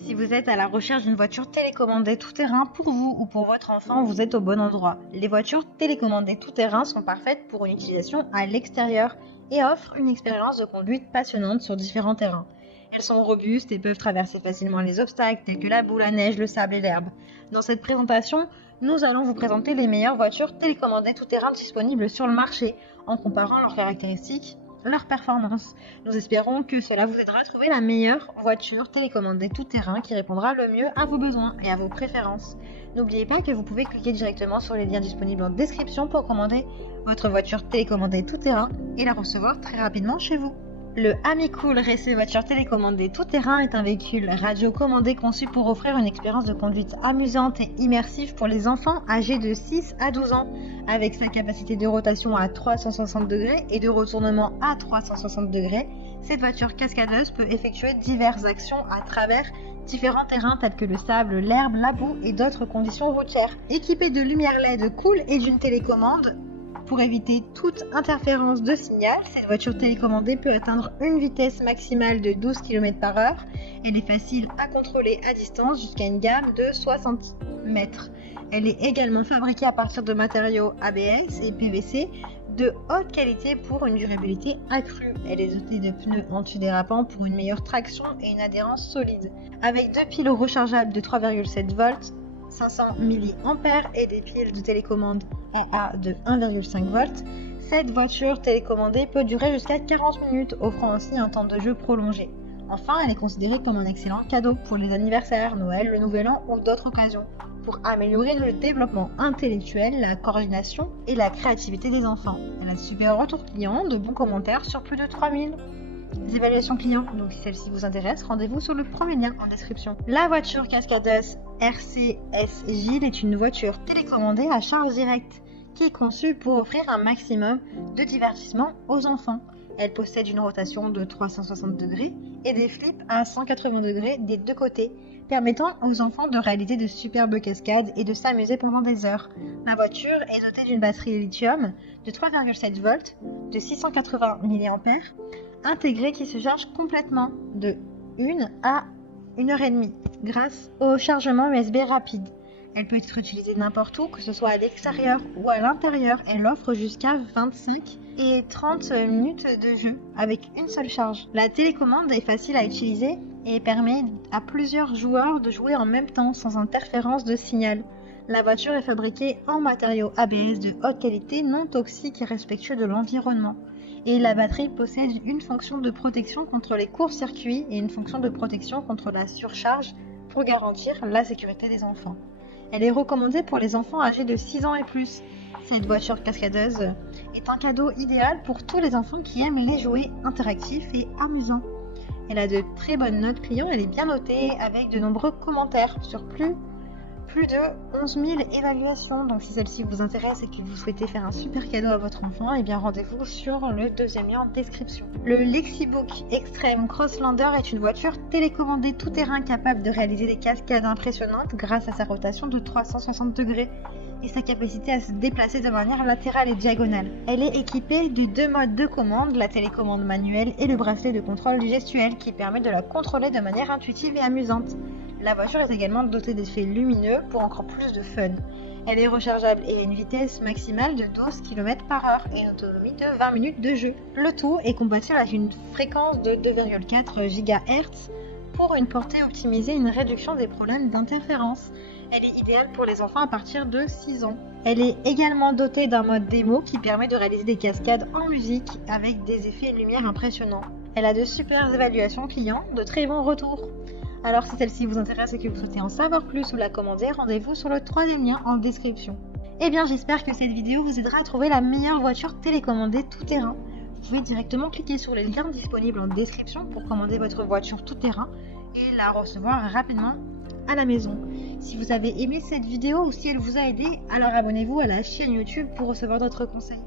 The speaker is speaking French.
Si vous êtes à la recherche d'une voiture télécommandée tout-terrain pour vous ou pour votre enfant, vous êtes au bon endroit. Les voitures télécommandées tout-terrain sont parfaites pour une utilisation à l'extérieur et offrent une expérience de conduite passionnante sur différents terrains. Elles sont robustes et peuvent traverser facilement les obstacles tels que la boue, la neige, le sable et l'herbe. Dans cette présentation, nous allons vous présenter les meilleures voitures télécommandées tout-terrain disponibles sur le marché en comparant leurs caractéristiques, leurs performances. Nous espérons que cela vous aidera à trouver la meilleure voiture télécommandée tout-terrain qui répondra le mieux à vos besoins et à vos préférences. N'oubliez pas que vous pouvez cliquer directement sur les liens disponibles en description pour commander votre voiture télécommandée tout-terrain et la recevoir très rapidement chez vous. Le AmiCool Racer voiture télécommandée tout-terrain est un véhicule radiocommandé conçu pour offrir une expérience de conduite amusante et immersive pour les enfants âgés de 6 à 12 ans. Avec sa capacité de rotation à 360 degrés et de retournement à 360 degrés, cette voiture cascadeuse peut effectuer diverses actions à travers différents terrains tels que le sable, l'herbe, la boue et d'autres conditions routières. Équipée de lumière LED cool et d'une télécommande, pour éviter toute interférence de signal, cette voiture télécommandée peut atteindre une vitesse maximale de 12 km/h. Elle est facile à contrôler à distance jusqu'à une gamme de 60 mètres. Elle est également fabriquée à partir de matériaux ABS et PVC de haute qualité pour une durabilité accrue. Elle est dotée de pneus antidérapants pour une meilleure traction et une adhérence solide. Avec deux piles rechargeables de 3,7 volts, 500 mAh et des piles de télécommande AA de 1,5 volts, cette voiture télécommandée peut durer jusqu'à 40 minutes, offrant aussi un temps de jeu prolongé. Enfin, elle est considérée comme un excellent cadeau pour les anniversaires, Noël, le Nouvel An ou d'autres occasions, pour améliorer le développement intellectuel, la coordination et la créativité des enfants. Elle a de super retours clients, de bons commentaires sur plus de 3000 évaluations clients. Donc si celle-ci vous intéresse, rendez-vous sur le premier lien en description. La voiture cascadeuse RCS-Gilles est une voiture télécommandée à charge directe qui est conçue pour offrir un maximum de divertissement aux enfants. Elle possède une rotation de 360 degrés et des flips à 180 degrés des deux côtés, permettant aux enfants de réaliser de superbes cascades et de s'amuser pendant des heures. La voiture est dotée d'une batterie lithium de 3,7 volts de 680 mAh intégrée qui se charge complètement de 1 à 1h30 grâce au chargement USB rapide. Elle peut être utilisée n'importe où, que ce soit à l'extérieur ou à l'intérieur. Elle offre jusqu'à 25 et 30 minutes de jeu avec une seule charge. La télécommande est facile à utiliser et permet à plusieurs joueurs de jouer en même temps sans interférence de signal. La voiture est fabriquée en matériaux ABS de haute qualité, non toxiques et respectueux de l'environnement. Et la batterie possède une fonction de protection contre les courts-circuits et une fonction de protection contre la surcharge pour garantir la sécurité des enfants. Elle est recommandée pour les enfants âgés de 6 ans et plus. Cette voiture cascadeuse est un cadeau idéal pour tous les enfants qui aiment les jouets interactifs et amusants. Elle a de très bonnes notes clients, elle est bien notée avec de nombreux commentaires sur plus de 11 000 évaluations. Donc si celle-ci vous intéresse et que vous souhaitez faire un super cadeau à votre enfant, eh bien rendez-vous sur le deuxième lien en description. Le Lexibook Extreme Crosslander est une voiture télécommandée tout-terrain capable de réaliser des cascades impressionnantes grâce à sa rotation de 360 degrés et sa capacité à se déplacer de manière latérale et diagonale. Elle est équipée de deux modes de commande, la télécommande manuelle et le bracelet de contrôle gestuel qui permet de la contrôler de manière intuitive et amusante. La voiture est également dotée d'effets lumineux pour encore plus de fun. Elle est rechargeable et a une vitesse maximale de 12 km/h et une autonomie de 20 minutes de jeu. Le tout est compatible avec une fréquence de 2,4 GHz pour une portée optimisée et une réduction des problèmes d'interférence. Elle est idéale pour les enfants à partir de 6 ans. Elle est également dotée d'un mode démo qui permet de réaliser des cascades en musique avec des effets de lumière impressionnants. Elle a de super évaluations clients, de très bons retours. Alors si celle-ci vous intéresse et que vous souhaitez en savoir plus ou la commander, rendez-vous sur le troisième lien en description. Eh bien j'espère que cette vidéo vous aidera à trouver la meilleure voiture télécommandée tout-terrain. Vous pouvez directement cliquer sur les liens disponibles en description pour commander votre voiture tout-terrain et la recevoir rapidement à la maison. Si vous avez aimé cette vidéo ou si elle vous a aidé, alors abonnez-vous à la chaîne YouTube pour recevoir d'autres conseils.